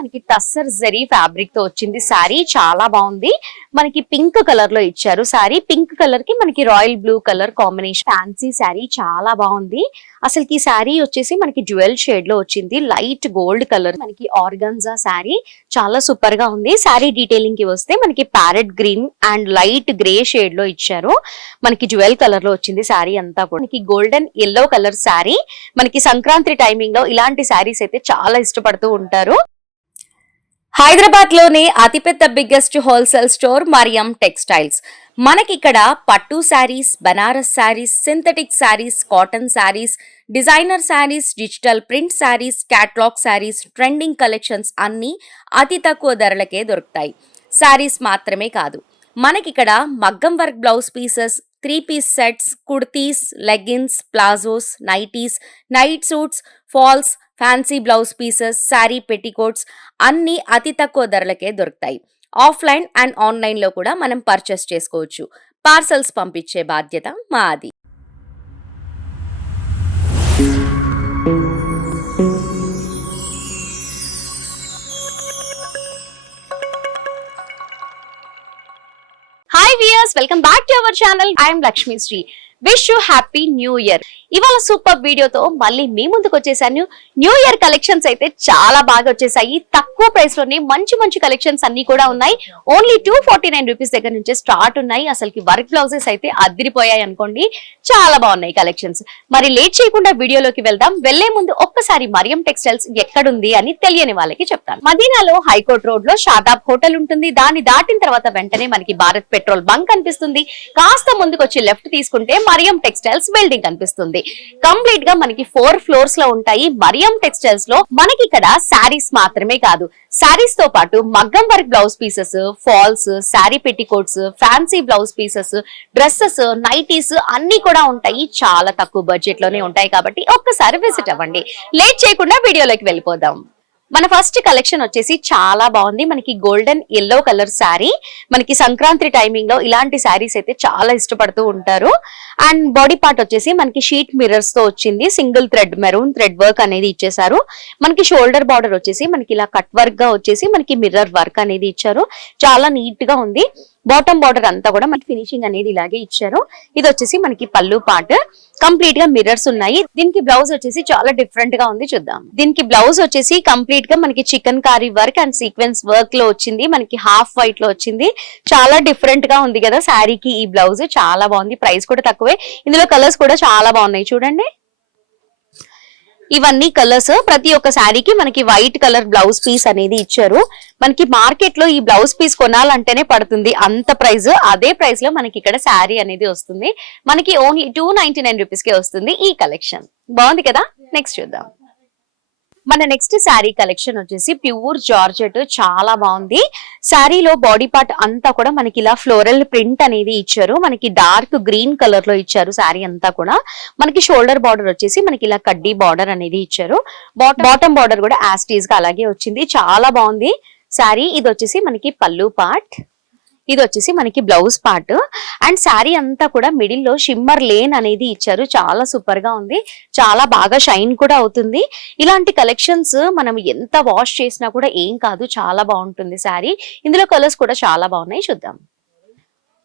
మనకి టస్సర్ జరీ ఫ్యాబ్రిక్ తో వచ్చింది శారీ. చాలా బాగుంది. మనకి పింక్ కలర్ లో ఇచ్చారు శారీ. పింక్ కలర్ కి మనకి royal blue colour combination fancy sari. చాలా బాగుంది. అసలు ఈ శారీ వచ్చేసి మనకి డ్యూయల్ షేడ్ లో వచ్చింది. లైట్ గోల్డ్ కలర్ మనకి ఆర్గన్జా శారీ. చాలా సూపర్ గా ఉంది. శారీ డీటెయిలింగ్ కి వస్తే మనకి parrot green and light grey shade లో ఇచ్చారు. మనకి డ్యూయల్ కలర్ లో వచ్చింది శారీ అంతా కూడా. మనకి గోల్డెన్ ఎల్లో కలర్ శారీ. మనకి సంక్రాంతి టైమింగ్ లో ఇలాంటి శారీస్ అయితే చాలా ఇష్టపడుతూ ఉంటారు. హైదరాబాద్ లోని అతిపెద్ద biggest wholesale store Mariam textiles. మనకి ఇక్కడ పట్టు saris, Banaras saris, synthetic saris, cotton saris, designer saris, digital print saris, catalogue saris, trending collections అన్నీ అతి తక్కువ ధరలకే దొరుకుతాయి. శారీస్ మాత్రమే కాదు, మనకిక్కడ మగ్గం work blouse pieces, 3-piece sets, kurtis, leggings, palazzos, nighties, night suits, falls, fancy blouse pieces, sari petticoats అన్నీ అతి తక్కువ ధరలకే దొరుకుతాయి. ఆఫ్లైన్ అండ్ ఆన్లైన్లో కూడా మనం పర్చేస్ చేసుకోవచ్చు. పార్సల్స్ పంపించే బాధ్యత మాది. Hi viewers, welcome back to our channel. I'm Lakshmi Sri. Wish you happy new year. ఇవాళ సూపర్ వీడియోతో మళ్ళీ మీ ముందుకు వచ్చేసాను. న్యూ ఇయర్ కలెక్షన్స్ అయితే చాలా బాగా వచ్చేసాయి. తక్కువ ప్రైస్ లోనే మంచి మంచి కలెక్షన్స్ అన్ని కూడా ఉన్నాయి. ఓన్లీ 249 రూపీస్ దగ్గర నుంచి స్టార్ట్ ఉన్నాయి. అసలుకి వర్క్ బ్లౌజెస్ అయితే అదిరిపోయాయి అనుకోండి. చాలా బాగున్నాయి కలెక్షన్స్. మరి లేట్ చేయకుండా వీడియోలోకి వెళ్దాం. వెళ్లే ముందు ఒక్కసారి మరియం టెక్స్టైల్స్ ఎక్కడుంది అని తెలియని వాళ్ళకి చెప్తాను. మదీనాలో హైకోర్ట్ రోడ్ లో షాదాబ్ హోటల్ ఉంటుంది. దాన్ని దాటిన తర్వాత వెంటనే మనకి భారత్ పెట్రోల్ బంక్ కనిపిస్తుంది. కాస్త ముందుకు వచ్చి లెఫ్ట్ తీసుకుంటే మరియం టెక్స్టైల్స్ బిల్డింగ్ కనిపిస్తుంది. కంప్లీట్ గా మనకి 4 ఫ్లోర్స్ లో ఉంటాయి. మరియం టెక్స్టైల్స్ లో మనకి ఇక్కడ శారీస్ మాత్రమే కాదు, శారీస్ తో పాటు మగ్గం work blouse pieces, falls, sari petticoats, fancy blouse pieces, dresses, nighties అన్ని కూడా ఉంటాయి. చాలా తక్కువ బడ్జెట్ లోనే ఉంటాయి కాబట్టి ఒక్కసారి విజిట్ అవ్వండి. లేట్ చేయకుండా వీడియోలోకి వెళ్ళిపోదాం. మన ఫస్ట్ కలెక్షన్ వచ్చేసి చాలా బాగుంది. మనకి గోల్డెన్ ఎల్లో కలర్ శారీ. మనకి సంక్రాంతి టైమింగ్ లో ఇలాంటి శారీస్ అయితే చాలా ఇష్టపడుతూ ఉంటారు. అండ్ బాడీ పార్ట్ వచ్చేసి మనకి షీట్ మిర్రర్స్ తో వచ్చింది. Single thread maroon thread work అనేది ఇచ్చేసారు. మనకి షోల్డర్ బార్డర్ వచ్చేసి మనకి ఇలా కట్ వర్క్ గా వచ్చేసి మనకి మిర్రర్ వర్క్ అనేది ఇచ్చారు. చాలా నీట్ గా ఉంది. బాటమ్ బార్డర్ అంతా కూడా మనకి ఫినిషింగ్ అనేది ఇలాగే ఇచ్చారు. ఇది వచ్చేసి మనకి పళ్ళు పార్ట్. కంప్లీట్ గా మిర్రర్స్ ఉన్నాయి. దీనికి బ్లౌజ్ వచ్చేసి చాలా డిఫరెంట్ గా ఉంది, చూద్దాం. దీనికి బ్లౌజ్ వచ్చేసి కంప్లీట్ గా మనకి chikankari work and sequence work లో వచ్చింది. మనకి హాఫ్ వైట్ లో వచ్చింది. చాలా డిఫరెంట్ గా ఉంది కదా శారీకి ఈ బ్లౌజ్. చాలా బాగుంది. ప్రైస్ కూడా తక్కువే. ఇందులో కలర్స్ కూడా చాలా బాగున్నాయి, చూడండి. ఇవన్నీ కలర్స్. ప్రతి ఒక్క శారీకి మనకి వైట్ కలర్ బ్లౌజ్ పీస్ అనేది ఇచ్చారు. మనకి మార్కెట్ లో ఈ బ్లౌజ్ పీస్ కొనాలంటేనే పడుతుంది అంత ప్రైస్. అదే ప్రైస్ లో మనకి ఇక్కడ శారీ అనేది వస్తుంది. మనకి ఓన్లీ 299 రూపీస్ కే వస్తుంది ఈ కలెక్షన్. బాగుంది కదా. నెక్స్ట్ చూద్దాం. మన నెక్స్ట్ శారీ కలెక్షన్ వచ్చేసి ప్యూర్ జార్జెట్. చాలా బాగుంది. శారీలో బాడీ పార్ట్ అంతా కూడా మనకి ఇలా ఫ్లోరల్ ప్రింట్ అనేది ఇచ్చారు. మనకి డార్క్ గ్రీన్ కలర్ లో ఇచ్చారు శారీ అంతా కూడా. మనకి షోల్డర్ బార్డర్ వచ్చేసి మనకి ఇలా కడ్డీ బార్డర్ అనేది ఇచ్చారు. బాటమ్ బార్డర్ కూడా యాస్టీజ్ గా అలాగే వచ్చింది. చాలా బాగుంది శారీ. ఇది వచ్చేసి మనకి పళ్ళు పార్ట్. ఇది వచ్చేసి మనకి బ్లౌజ్ పార్ట్. అండ్ శారీ అంతా కూడా మిడిల్ లో షిమ్మర్ లేన్ అనేది ఇచ్చారు. చాలా సూపర్ గా ఉంది. చాలా బాగా షైన్ కూడా అవుతుంది. ఇలాంటి కలెక్షన్స్ మనం ఎంత వాష్ చేసినా కూడా ఏం కాదు, చాలా బాగుంటుంది శారీ. ఇందులో కలర్స్ కూడా చాలా బాగున్నాయి, చూద్దాం.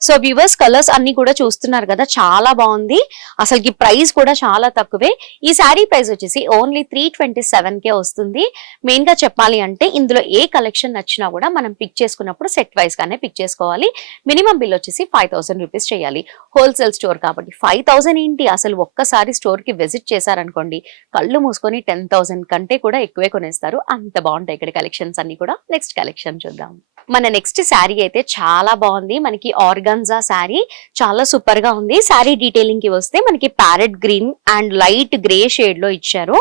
సో వ్యూవర్స్, కలర్స్ అన్ని కూడా చూస్తున్నారు కదా, చాలా బాగుంది. అసలుకి ప్రైస్ కూడా చాలా తక్కువే. ఈ శారీ ప్రైస్ వచ్చేసి ఓన్లీ 327 కే వస్తుంది. మెయిన్ గా చెప్పాలి అంటే ఇందులో ఏ కలెక్షన్ నచ్చినా కూడా మనం పిక్ చేసుకున్నప్పుడు సెట్ వైస్ గానే పిక్ చేసుకోవాలి. మినిమం బిల్ వచ్చేసి 5000 రూపీస్ చేయాలి. హోల్సేల్ స్టోర్ కాబట్టి 5000 ఏంటి, అసలు ఒక్కసారి స్టోర్ కి విజిట్ చేశారనుకోండి కళ్ళు మూసుకొని 10,000 కంటే కూడా ఎక్కువే కొనేస్తారు. అంత బాగుంటాయి ఇక్కడ కలెక్షన్స్ అన్ని కూడా. నెక్స్ట్ కలెక్షన్ చూద్దాం. మన నెక్స్ట్ శారీ అయితే చాలా బాగుంది. మనకి ఆర్గాన్జా శారీ. చాలా సూపర్ గా ఉంది. శారీ డీటెయిలింగ్ కి వస్తే మనకి parrot green and light grey shade లో ఇచ్చారు.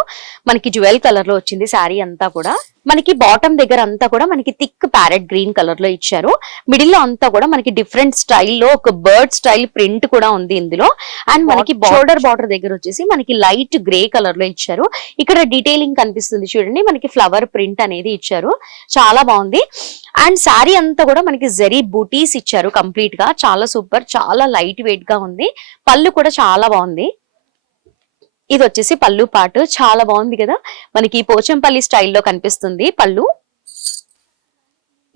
మనకి జ్యువెల్ కలర్ లో వచ్చింది శారీ అంతా కూడా. మనకి బాటమ్ దగ్గర అంతా కూడా మనకి థిక్ ప్యారెట్ గ్రీన్ కలర్ లో ఇచ్చారు. మిడిల్ లో అంతా కూడా మనకి డిఫరెంట్ స్టైల్లో ఒక బర్డ్ స్టైల్ ప్రింట్ కూడా ఉంది ఇందులో. అండ్ మనకి షోల్డర్ బార్డర్ దగ్గర వచ్చేసి మనకి లైట్ గ్రే కలర్ లో ఇచ్చారు. ఇక్కడ డీటెయిలింగ్ కనిపిస్తుంది చూడండి, మనకి ఫ్లవర్ ప్రింట్ అనేది ఇచ్చారు. చాలా బాగుంది. అండ్ శారీ అంతా కూడా మనకి జరీ బూటీస్ ఇచ్చారు కంప్లీట్ గా. చాలా సూపర్, చాలా లైట్ వెయిట్ గా ఉంది. పళ్ళు కూడా చాలా బాగుంది. ఇది వచ్చేసి పళ్ళు పాటు. చాలా బాగుంది కదా, మనకి పోచంపల్లి స్టైల్లో కనిపిస్తుంది పళ్ళు.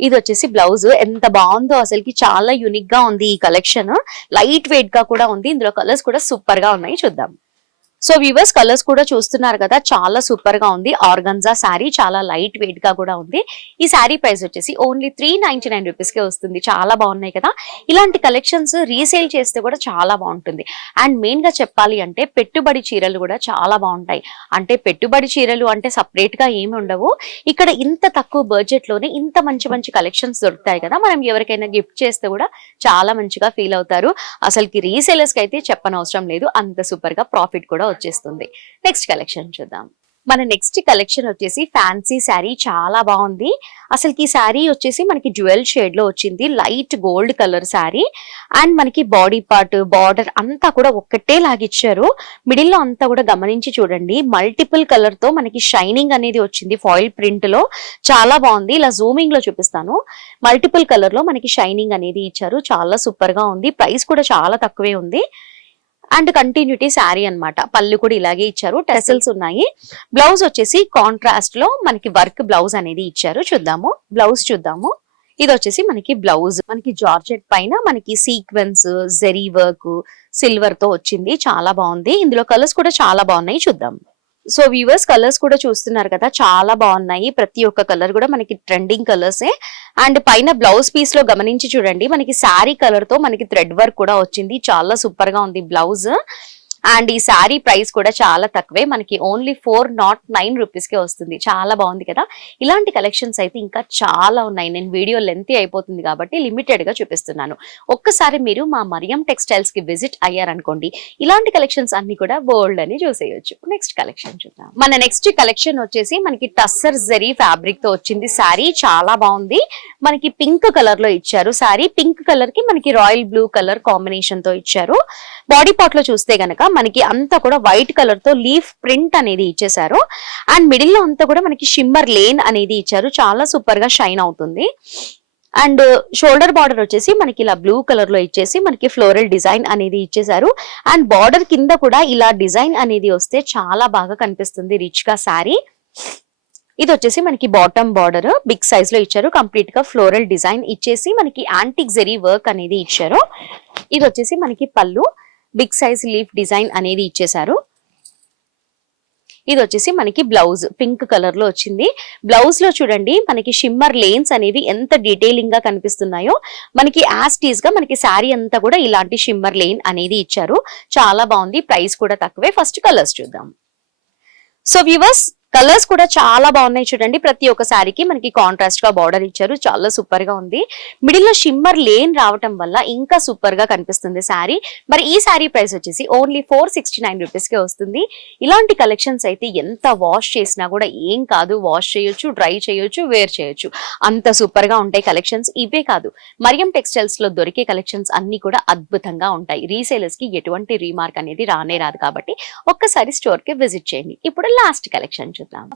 ఇది వచ్చేసి బ్లౌజ్. ఎంత బాగుందో అసలుకి, చాలా యూనిక్ గా ఉంది ఈ కలెక్షన్. లైట్ వెయిట్ గా కూడా ఉంది. ఇందులో కలర్స్ కూడా సూపర్ గా ఉన్నాయి, చూద్దాం. సో వ్యూవర్స్, కలర్స్ కూడా చూస్తున్నారు కదా, చాలా సూపర్ గా ఉంది. ఆర్గన్జా శారీ, చాలా లైట్ వెయిట్ గా కూడా ఉంది. ఈ శారీ ప్రైస్ వచ్చేసి ఓన్లీ 399 రూపీస్ కే వస్తుంది. చాలా బాగున్నాయి కదా. ఇలాంటి కలెక్షన్స్ రీసేల్ చేస్తే కూడా చాలా బాగుంటుంది. అండ్ మెయిన్ గా చెప్పాలి అంటే పెట్టుబడి చీరలు కూడా చాలా బాగుంటాయి. అంటే పెట్టుబడి చీరలు అంటే సపరేట్ గా ఏమి ఉండవు. ఇక్కడ ఇంత తక్కువ బడ్జెట్ లోనే ఇంత మంచి మంచి కలెక్షన్స్ దొరుకుతాయి కదా. మనం ఎవరికైనా గిఫ్ట్ చేస్తే కూడా చాలా మంచిగా ఫీల్ అవుతారు. అసలుకి రీసేలర్స్ కి అయితే చెప్పనవసరం లేదు, అంత సూపర్ గా ప్రాఫిట్ కూడా వచ్చేస్తుంది. నెక్స్ట్ కలెక్షన్ చూద్దాం. మన నెక్స్ట్ కలెక్షన్ వచ్చేసి ఫ్యాన్సీ శారీ, చాలా బాగుంది. అసలుకి ఈ శారీ వచ్చేసి మనకి డ్యూయల్ షేడ్ లో వచ్చింది. Light gold colour sari. And మనకి బాడీ పార్ట్, బార్డర్ అంతా కూడా ఒక్కటే లాగిచ్చారు. మిడిల్ లో అంతా కూడా గమనించి చూడండి, మల్టిపుల్ కలర్ తో మనకి షైనింగ్ అనేది వచ్చింది. ఫాయిల్ ప్రింట్ లో చాలా బాగుంది. ఇలా జూమింగ్ లో చూపిస్తాను. మల్టిపుల్ కలర్ లో మనకి షైనింగ్ అనేది ఇచ్చారు. చాలా సూపర్ గా ఉంది. ప్రైస్ కూడా చాలా తక్కువే ఉంది. అండ్ కంటిన్యూటీ శారీ అన్నమాట. పళ్ళు కూడా ఇలాగే ఇచ్చారు, టెసల్స్ ఉన్నాయి. బ్లౌజ్ వచ్చేసి కాంట్రాస్ట్ లో మనకి వర్క్ బ్లౌజ్ అనేది ఇచ్చారు. చూద్దాము బ్లౌజ్ చూద్దాము. ఇది వచ్చేసి మనకి బ్లౌజ్, మనకి జార్జెట్ పైన మనకి సీక్వెన్స్, జెరీ వర్క్, సిల్వర్ తో వచ్చింది. చాలా బాగుంది. ఇందులో కలర్స్ కూడా చాలా బాగున్నాయి, చూద్దాం. సో వ్యూవర్స్, కలర్స్ కూడా చూస్తున్నారు కదా, చాలా బాగున్నాయి. ప్రతి ఒక్క కలర్ కూడా మనకి ట్రెండింగ్ కలర్సే. అండ్ పైన బ్లౌజ్ పీస్ లో గమనించి చూడండి, మనకి శారీ కలర్ తో మనకి థ్రెడ్ వర్క్ కూడా వచ్చింది. చాలా సూపర్ గా ఉంది బ్లౌజ్. అండ్ ఈ శారీ ప్రైస్ కూడా చాలా తక్కువే, మనకి ఓన్లీ 409 రూపీస్ కే వస్తుంది. చాలా బాగుంది కదా. ఇలాంటి కలెక్షన్స్ అయితే ఇంకా చాలా ఉన్నాయి. నేను వీడియో లెంతీ అయిపోతుంది కాబట్టి లిమిటెడ్ గా చూపిస్తున్నాను. ఒక్కసారి మీరు మా మరియం టెక్స్టైల్స్ కి విజిట్ అయ్యారనుకోండి, ఇలాంటి కలెక్షన్స్ అన్ని కూడా బోల్డ్ అని చూసేయొచ్చు. నెక్స్ట్ కలెక్షన్ చూద్దాం. మన నెక్స్ట్ కలెక్షన్ వచ్చేసి మనకి టస్సర్ జరీ ఫ్యాబ్రిక్ తో వచ్చింది శారీ. చాలా బాగుంది. మనకి పింక్ కలర్ లో ఇచ్చారు శారీ. పింక్ కలర్ కి మనకి రాయల్ బ్లూ కలర్ కాంబినేషన్ తో ఇచ్చారు. బాడీ పార్ట్ లో చూస్తే గనక మనకి అంతా కూడా వైట్ కలర్ తో లీఫ్ ప్రింట్ అనేది ఇచ్చేసారు. అండ్ మిడిల్ లో అంతా కూడా మనకి షిమ్మర్ లేన్ అనేది ఇచ్చారు. చాలా సూపర్ గా షైన్ అవుతుంది. అండ్ షోల్డర్ బార్డర్ వచ్చేసి మనకి ఇలా బ్లూ కలర్ లో ఇచ్చేసి మనకి ఫ్లోరల్ డిజైన్ అనేది ఇచ్చేసారు. అండ్ బార్డర్ కింద కూడా ఇలా డిజైన్ అనేది వస్తే చాలా బాగా కనిపిస్తుంది రిచ్ గా శారీ. ఇది వచ్చేసి మనకి బాటమ్ బార్డర్ బిగ్ సైజ్ లో ఇచ్చారు. కంప్లీట్ గా ఫ్లోరల్ డిజైన్ ఇచ్చేసి మనకి యాంటిక్ జెరీ వర్క్ అనేది ఇచ్చారు. ఇది వచ్చేసి మనకి పళ్ళు, బిగ్ సైజ్ లీఫ్ డిజైన్ అనేది ఇచ్చేసారు. ఇది వచ్చేసి మనకి బ్లౌజ్ పింక్ కలర్ లో వచ్చింది. బ్లౌజ్ లో చూడండి మనకి షిమ్మర్ లేన్స్ అనేవి ఎంత డీటెయిలింగ్ గా కనిపిస్తున్నాయో. మనకి యాస్టీస్ గా మనకి శారీ అంతా కూడా ఇలాంటి షిమ్మర్ లేన్ అనేది ఇచ్చారు. చాలా బాగుంది. ప్రైస్ కూడా తక్కువే. ఫస్ట్ కలర్స్ చూద్దాం. సో వ్యూవర్స్, కలర్స్ కూడా చాలా బాగున్నాయి చూడండి. ప్రతి ఒక్క శారీకి మనకి కాంట్రాస్ట్ గా బార్డర్ ఇచ్చారు. చాలా సూపర్ గా ఉంది. మిడిల్ లో షిమ్మర్ లేన్ రావటం వల్ల ఇంకా సూపర్ గా కనిపిస్తుంది శారీ. మరి ఈ శారీ ప్రైస్ వచ్చేసి ఓన్లీ 469 రూపీస్ కే వస్తుంది. ఇలాంటి కలెక్షన్స్ అయితే ఎంత వాష్ చేసినా కూడా ఏం కాదు. వాష్ చేయొచ్చు, డ్రై చేయొచ్చు, వేర్ చేయొచ్చు. అంత సూపర్ గా ఉంటాయి కలెక్షన్స్. ఇవే కాదు, మరియం టెక్స్టైల్స్ లో దొరికే కలెక్షన్స్ అన్ని కూడా అద్భుతంగా ఉంటాయి. రీసేలర్స్ కి ఎటువంటి రీమార్క్ అనేది రానే రాదు. కాబట్టి ఒక్కసారి స్టోర్ కి విజిట్ చేయండి. ఇప్పుడు లాస్ట్ కలెక్షన్ చూద్దాం.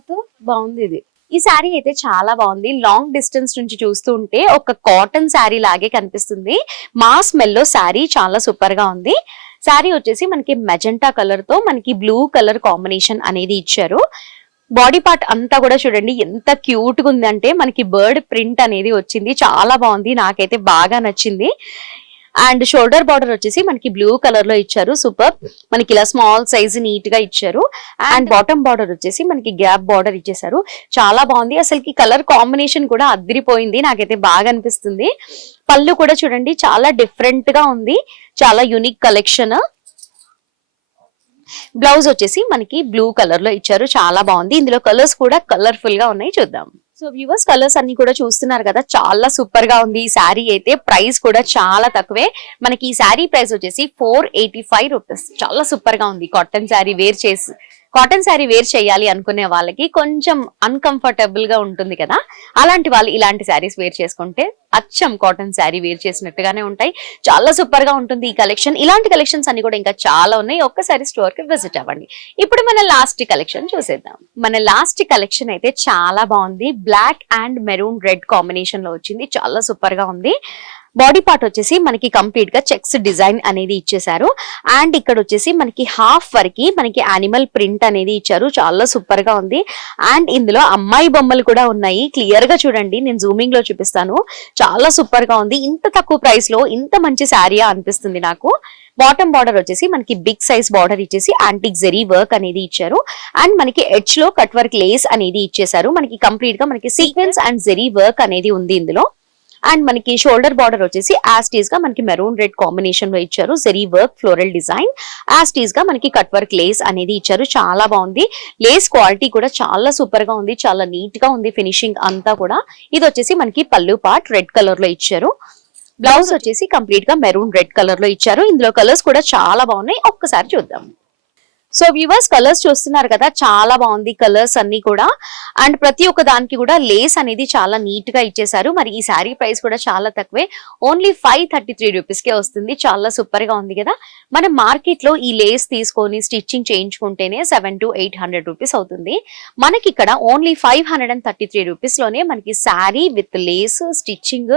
బాగుంది ఇది. ఈ శారీ అయితే చాలా బాగుంది. లాంగ్ డిస్టెన్స్ నుంచి చూస్తూ ఉంటే ఒక కాటన్ శారీ లాగే కనిపిస్తుంది. మా స్మెల్ లో శారీ చాలా సూపర్ గా ఉంది. శారీ వచ్చేసి మనకి మెజెంటా కలర్ తో మనకి బ్లూ కలర్ కాంబినేషన్ అనేది ఇచ్చారు. బాడీ పార్ట్ అంతా కూడా చూడండి ఎంత క్యూట్ గా ఉందంటే మనకి బర్డ్ ప్రింట్ అనేది వచ్చింది. చాలా బాగుంది, నాకైతే బాగా నచ్చింది. అండ్ షోల్డర్ బార్డర్ వచ్చేసి మనకి బ్లూ కలర్ లో ఇచ్చారు. సూపర్. మనకి ఇలా స్మాల్ సైజ్ నీట్ గా ఇచ్చారు. అండ్ బాటమ్ బార్డర్ వచ్చేసి మనకి గ్యాప్ బార్డర్ ఇచ్చేసారు. చాలా బాగుంది. అసలుకి కలర్ కాంబినేషన్ కూడా అదిరిపోయింది. నాకైతే బాగా అనిపిస్తుంది. పళ్ళు కూడా చూడండి చాలా డిఫరెంట్ గా ఉంది. చాలా యూనిక్ కలెక్షన్. బ్లౌజ్ వచ్చేసి మనకి బ్లూ కలర్ లో ఇచ్చారు. చాలా బాగుంది. ఇందులో కలర్స్ కూడా కలర్ఫుల్ గా ఉన్నాయి, చూద్దాం. సో వ్యూవర్స్, కలర్స్ అన్ని కూడా చూస్తున్నారు కదా, చాలా సూపర్ గా ఉంది ఈ శారీ అయితే. ప్రైస్ కూడా చాలా తక్కువే. మనకి ఈ శారీ ప్రైస్ వచ్చేసి 485 రూపీస్. చాలా సూపర్ గా ఉంది. కాటన్ శారీ వేర్ చేయాలి అనుకునే వాళ్ళకి కొంచెం అన్కంఫర్టబుల్ గా ఉంటుంది కదా, అలాంటి వాళ్ళు ఇలాంటి శారీస్ వేర్ చేసుకుంటే అచ్చం కాటన్ శారీ వేర్ చేసినట్టుగానే ఉంటాయి. చాలా సూపర్ గా ఉంటుంది ఈ కలెక్షన్. ఇలాంటి కలెక్షన్స్ అన్ని కూడా ఇంకా చాలా ఉన్నాయి. ఒక్కసారి స్టోర్ కి విజిట్ అవ్వండి. ఇప్పుడు మన లాస్ట్ కలెక్షన్ చూసేద్దాం. మన లాస్ట్ కలెక్షన్ అయితే చాలా బాగుంది. Black and maroon red combination లో వచ్చింది. చాలా సూపర్ గా ఉంది. బాడీ పార్ట్ వచ్చేసి మనకి కంప్లీట్ గా చెక్స్ డిజైన్ అనేది ఇచ్చేసారు. అండ్ ఇక్కడ వచ్చేసి మనకి హాఫ్ వరకు మనకి యానిమల్ ప్రింట్ అనేది ఇచ్చారు. చాలా సూపర్ గా ఉంది. అండ్ ఇందులో అమ్మాయి బొమ్మలు కూడా ఉన్నాయి. క్లియర్ గా చూడండి, నేను జూమింగ్ లో చూపిస్తాను. చాలా సూపర్ గా ఉంది. ఇంత తక్కువ ప్రైస్ లో ఇంత మంచి శారీయా అనిపిస్తుంది నాకు. బాటమ్ బార్డర్ వచ్చేసి మనకి బిగ్ సైజ్ బార్డర్ ఇచ్చేసి యాంటిక్ జెరీ వర్క్ అనేది ఇచ్చారు. అండ్ మనకి ఎడ్జ్ లో కట్ వర్క్ లేస్ అనేది ఇచ్చేసారు. మనకి కంప్లీట్ గా మనకి సీక్వెన్స్ అండ్ జెరీ వర్క్ అనేది ఉంది ఇందులో. అండ్ మనకి షోల్డర్ బార్డర్ వచ్చేసి యాస్టీస్ గా మనకి మెరూన్ రెడ్ కాంబినేషన్ లో ఇచ్చారు. జెరీ వర్క్ ఫ్లోరల్ డిజైన్, యాస్టీస్ గా మనకి కట్ వర్క్ లేస్ అనేది ఇచ్చారు. చాలా బాగుంది. లేస్ క్వాలిటీ కూడా చాలా సూపర్ గా ఉంది. చాలా నీట్ గా ఉంది ఫినిషింగ్ అంతా కూడా. ఇది వచ్చేసి మనకి పళ్ళు పార్ట్ రెడ్ కలర్ లో ఇచ్చారు. బ్లౌజ్ వచ్చేసి కంప్లీట్ గా మెరూన్ రెడ్ కలర్ లో ఇచ్చారు. ఇందులో కలర్స్ కూడా చాలా బాగున్నాయి. ఒక్కసారి చూద్దాం. సో వ్యూవర్స్, కలర్స్ చూస్తున్నారు కదా, చాలా బాగుంది కలర్స్ అన్ని కూడా. అండ్ ప్రతి ఒక్క దానికి కూడా లేస్ అనేది చాలా నీట్ గా ఇచ్చేసారు. మరి ఈ శారీ ప్రైస్ కూడా చాలా తక్కువే, ఓన్లీ 533 రూపీస్ కే వస్తుంది. చాలా సూపర్ గా ఉంది కదా. మనం మార్కెట్ లో ఈ లేస్ తీసుకొని స్టిచ్చింగ్ చేయించుకుంటేనే 700 to 800 రూపీస్ అవుతుంది. మనకి ఇక్కడ ఓన్లీ 533 రూపీస్ లోనే మనకి శారీ విత్ లేస్ స్టిచ్చింగ్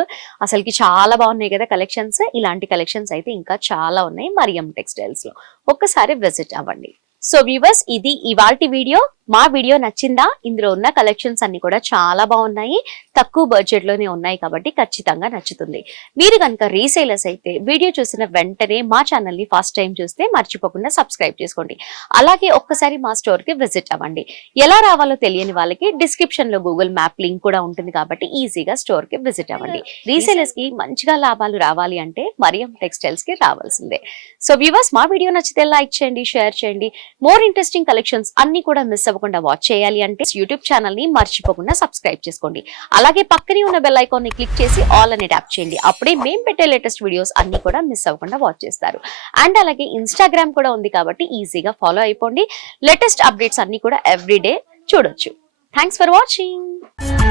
అసలుకి చాలా బాగున్నాయి కదా కలెక్షన్స్. ఇలాంటి కలెక్షన్స్ అయితే ఇంకా చాలా ఉన్నాయి మరియం టెక్స్టైల్స్ లో. ఒక్కసారి విజిట్ అవ్వండి. సో వ్యూవర్స్, ఇది ఇవాల్టి వీడియో. మా వీడియో నచ్చిందా? ఇందులో ఉన్న కలెక్షన్స్ అన్ని కూడా చాలా బాగున్నాయి. తక్కువ బడ్జెట్ లోనే ఉన్నాయి కాబట్టి ఖచ్చితంగా నచ్చుతుంది. మీరు కనుక రీసేలర్స్ అయితే వీడియో చూసిన వెంటనే మా ఛానల్ ని ఫస్ట్ టైం చూస్తే మర్చిపోకుండా సబ్స్క్రైబ్ చేసుకోండి. అలాగే ఒక్కసారి మా స్టోర్ కి విజిట్ అవ్వండి. ఎలా రావాలో తెలియని వాళ్ళకి డిస్క్రిప్షన్ లో గూగుల్ మ్యాప్ లింక్ కూడా ఉంటుంది కాబట్టి ఈజీగా స్టోర్ కి విజిట్ అవ్వండి. రీసేలర్స్ కి మంచిగా లాభాలు రావాలి అంటే మరియం టెక్స్టైల్స్ కి రావాల్సిందే. సో వ్యూవర్స్, మా వీడియో నచ్చితే లైక్ చేయండి, షేర్ చేయండి. మోర్ ఇంట్రెస్టింగ్ కలెక్షన్స్ అన్ని కూడా మిస్ అవ్వకుండా వాచ్ చేయాలి అంటే యూట్యూబ్ ఛానల్ ని మర్చిపోకుండా సబ్స్క్రైబ్ చేసుకోండి. అలాగే పక్కనే ఉన్న బెల్ ఐకాన్ ని క్లిక్ చేసి ఆల్ అని ట్యాప్ చేయండి. అప్పుడే మేము పెట్టే లేటెస్ట్ వీడియోస్ అన్ని కూడా మిస్ అవ్వకుండా వాచ్ చేస్తారు. అండ్ అలాగే ఇన్స్టాగ్రామ్ కూడా ఉంది కాబట్టి ఈజీగా ఫాలో అయిపోండి. లేటెస్ట్ అప్డేట్స్ అన్ని కూడా ఎవ్రీడే చూడొచ్చు. Thanks for watching.